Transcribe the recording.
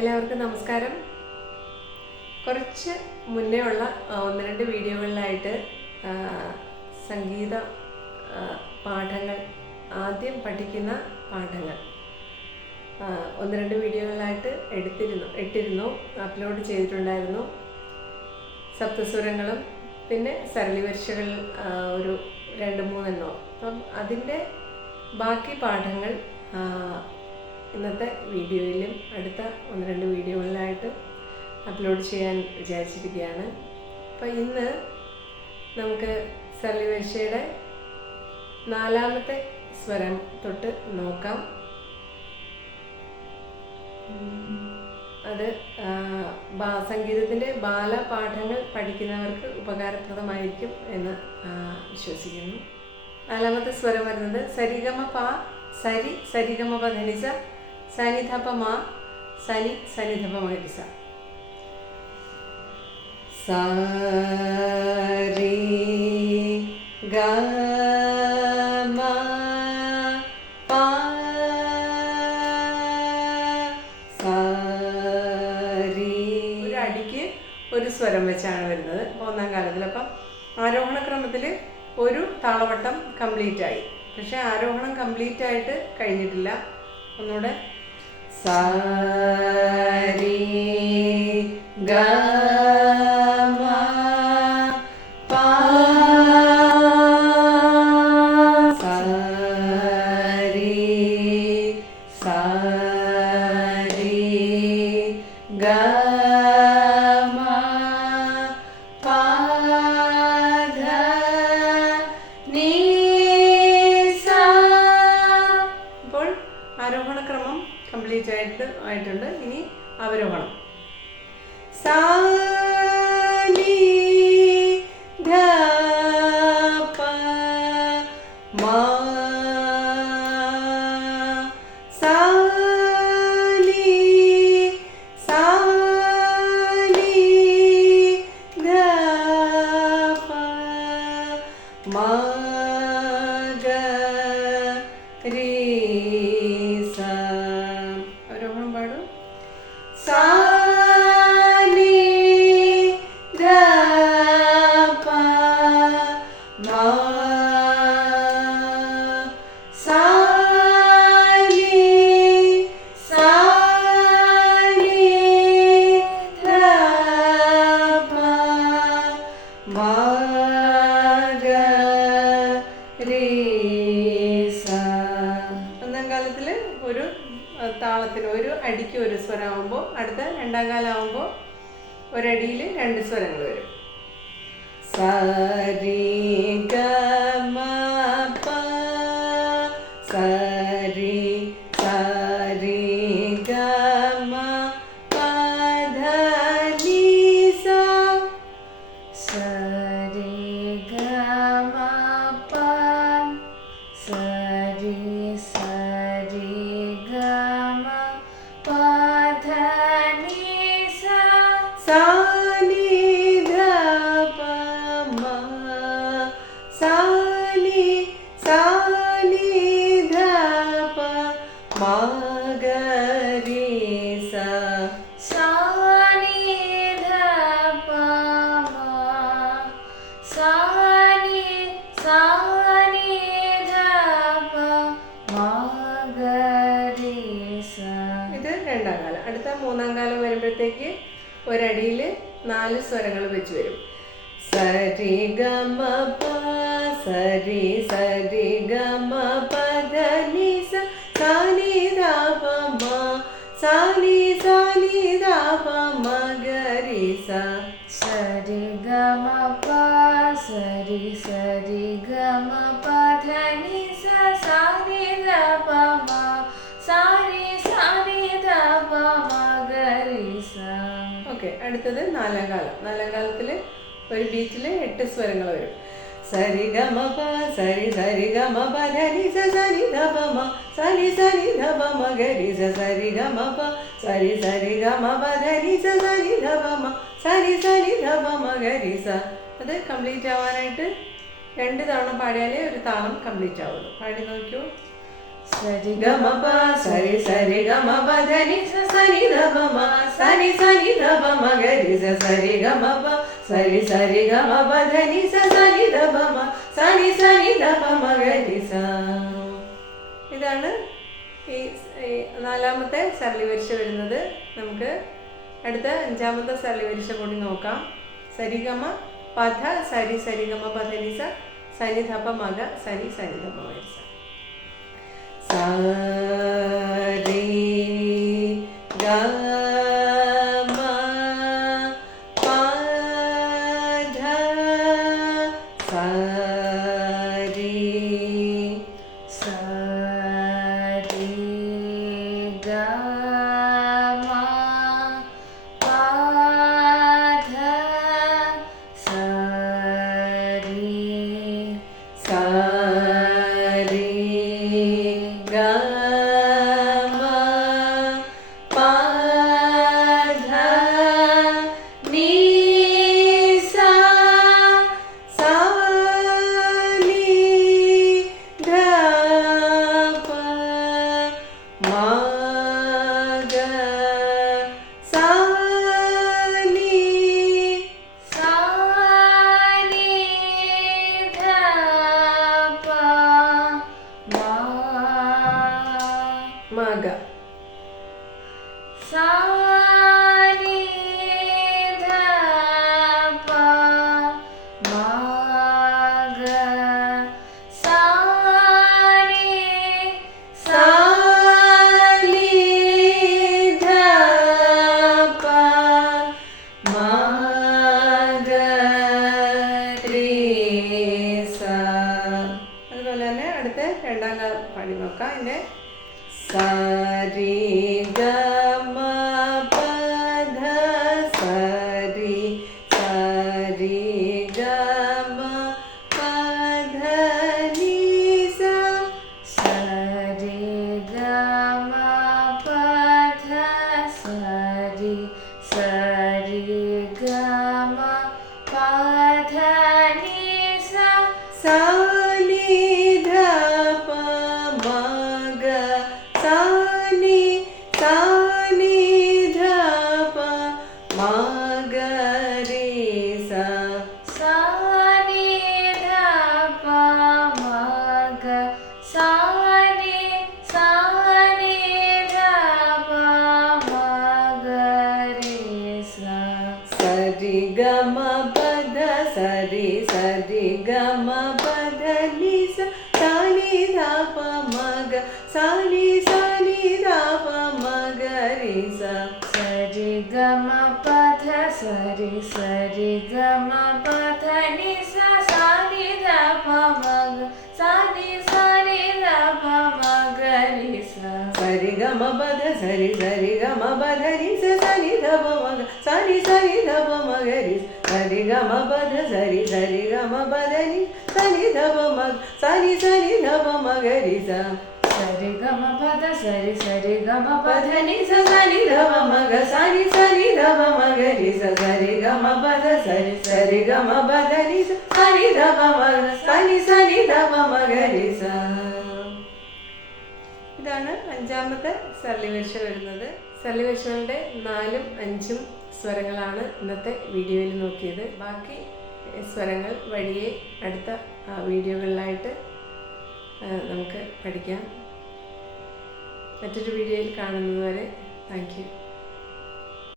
എല്ലാവർക്കും നമസ്കാരം. കുറച്ച് മുന്നേ ഉള്ള ഒന്ന് രണ്ട് വീഡിയോകളിലായിട്ട് സംഗീത പാഠങ്ങൾ ആദ്യം പഠിക്കുന്ന പാഠങ്ങൾ ഒന്ന് രണ്ട് വീഡിയോകളിലായിട്ട് ഇട്ടിരുന്നു അപ്ലോഡ് ചെയ്തിട്ടുണ്ടായിരുന്നു. സപ്തസ്വരങ്ങളും പിന്നെ സരളിവരിശകൾ ഒരു 2-3 എണ്ണം. അപ്പം അതിൻ്റെ ബാക്കി പാഠങ്ങൾ ഇന്നത്തെ വീഡിയോയിലും അടുത്ത ഒന്ന് രണ്ട് വീഡിയോകളിലായിട്ട് അപ്ലോഡ് ചെയ്യാൻ വിചാരിച്ചിരിക്കുകയാണ്. അപ്പോൾ ഇന്ന് നമുക്ക് സരളിവരിശയുടെ 4ാമത്തെ സ്വരം തൊട്ട് നോക്കാം. അത് സംഗീതത്തിൻ്റെ ബാലപാഠങ്ങൾ പഠിക്കുന്നവർക്ക് ഉപകാരപ്രദമായിരിക്കും എന്ന് വിശ്വസിക്കുന്നു. 4ാമത്തെ സ്വരം വരുന്നത് സരിഗമ പ സരി സരിഗമ പ ധനിസ സനിധപ മ സനി സനിധപ മകരിസ. സരി ഗ മ പ സരി. ഒരു അടിക്ക് ഒരു സ്വരം വെച്ചാണ് വരുന്നത് 1ാം കാലത്തിൽ. അപ്പം ആരോഹണ ക്രമത്തിൽ ഒരു താളവട്ടം കംപ്ലീറ്റ് ആയി, പക്ഷെ ആരോഹണം കംപ്ലീറ്റ് ആയിട്ട് കഴിഞ്ഞിട്ടില്ല. ഒന്നുകൂടെ സരി ഗ മ പ സരി സരി ഗ മ പ ധ നീ സ. ഇപ്പോൾ ആരോഹണ ക്രമം കംപ്ലീറ്റ് ആയിട്ടുണ്ട്. ഇനി അവരോഹണം. സ നി ധ പ മ സ നി ധ പ മ ഗ രി സ. അവരോഹണം പാടും. സ നി ധ പ മ സ നി ധ പ മ ഗ രി സ. 1ാം കാലത്തിൽ ഒരു താളത്തിന് ഒരു അടിക്ക് ഒരു സ്വരമാകുമ്പോൾ അടുത്ത 2ാം കാലമാകുമ്പോൾ ഒരടിയിൽ 2 സ്വരങ്ങൾ വരും. സരി ഗ മ പ സരി സരി ഗ മ പ ധ നീ സ. സരി ഗ മ പ സരി സരി ഗ മ പ ധ നീ സ. സ നി ധ പ മ സ നി ധ പ മ ഗ രി സ. സ നി ധ പ മ സ നി ധ പ മ ഗ രി സ. ഇത് 2ാം കാലം. അടുത്ത 3ാം കാലം വരുമ്പോഴത്തേക്ക് ഒരടിയിൽ 4 സ്വരങ്ങൾ വെച്ച് വരും. സരി ഗ മ പ സരി സരി ഗ മ പ ധ നീ സ സ നി ധ പ മ സ നി ധ പ മ ഗ രി സ. സരി ഗ മ പ സരി സരി ഗ മ പ ധ നീ സ സ നി ധ പ മ സ നി ധ പ മ ഗ രി സ. ഓക്കെ, അടുത്തത് 4ാം കാലം. 4ാം കാലത്തിൽ ഒരു ബീറ്റിൽ 8 സ്വരങ്ങൾ വരും. സരി ഗ മ പ സരി സരി ഗ മ പ ധ നി സ സരി ധ പ മ സരി ധ പ മ ഗ രി സ. സരി ഗ മ പ സരി സരി ഗ മ പ ധ നി സ സരി ധ പ മ സരി ധ പ മ ഗ രി സ. അത് കംപ്ലീറ്റ് ആവാനായിട്ട് 2 തവണ പാടിയാലേ ഒരു താളം കംപ്ലീറ്റ് ആവുള്ളൂ. പാടി നോക്കൂ. സരി ഗമ പ സരി സരി ഗമ പ ധനി സ സനി ധ പ മ സനി സനി ധ പ മ ഗരി സ സരി ഗമ പ സരി സരി ഗമ പ ധനി സ സനി ധ പ മ സനി സനി ധ പ മ ഗരി സ. ഇതാണ് ഈ നാലാമത്തെ സരളി വരിശ വരുന്നത്. നമുക്ക് അടുത്ത അഞ്ചാമത്തെ സരളി വരിശ കൂടി നോക്കാം. സരിഗമ പധ സരി സരിഗമ പധനി സ സനി ധ പ മ ഗ സനി സനി ധ പ മ ഗരി സ. sa ri ga ma pa dha sa ri ga ma pa dha sa ri sa ri ga ma pa dha ni sa sa ni dha pa ma ga sa ni sa ni dha pa ma ma ga sa ni dha pa ma ga sa ni sa ni dha pa ma ga ri sa. അതുപോലെ തന്നെ അടുത്ത രണ്ടാം കാലം പാടി നോക്കാം. ഇതിന്റെ sa ri ga ma pa dha sa ri ga ma pa dha ni sa sa ri ga ma pa dha sa ri ga ma pa dha ni sa sa ni dha pa ma ga sa ni dha pa ma ga ri sa. sa ni dha pa ma ga sa ni dha pa ma ga ri sa. Sari ga ma pa dha sari ga ma pa dha ni sa sa ni dha pa ma ga sa ni dha pa ma ga ri sa. Sari ga ma pa dha sari ga ma pa dha ni sa sa ni dha pa ma ga sa ni dha pa ma ga ri sa. Sari ga ma pa dha sari ga ma pa dha ni sa sa ni dha pa ma ga sa ni dha pa ma ga ri sa. Sari ga ma pa dha sari ga ma pa dha ni sa ni dha pa ma ga sa ni dha pa ma ga ri sa. Sari ga ma pa dha sari ga ma pa dha ni sa sa ni dha pa ma ga sa ni dha pa ma ga ri sa. Sari ga ma pa dha sari ga ma pa dha ni sa sa ni dha pa ma ga sa ni dha pa ma ga ri sa. ഇതാണ് അഞ്ചാമത്തെ സരളി വരിശ വരുന്നത്. സരളി വരിശകളുടെ 4ഉം 5ഉം സ്വരങ്ങളാണ് ഇന്നത്തെ വീഡിയോയിൽ നോക്കിയത്. ബാക്കി സ്വരങ്ങൾ വഴിയെ അടുത്ത വീഡിയോകളിലായിട്ട് നമുക്ക് പഠിക്കാം. മറ്റൊരു വീഡിയോയിൽ കാണുന്നത് വരെ താങ്ക് യു.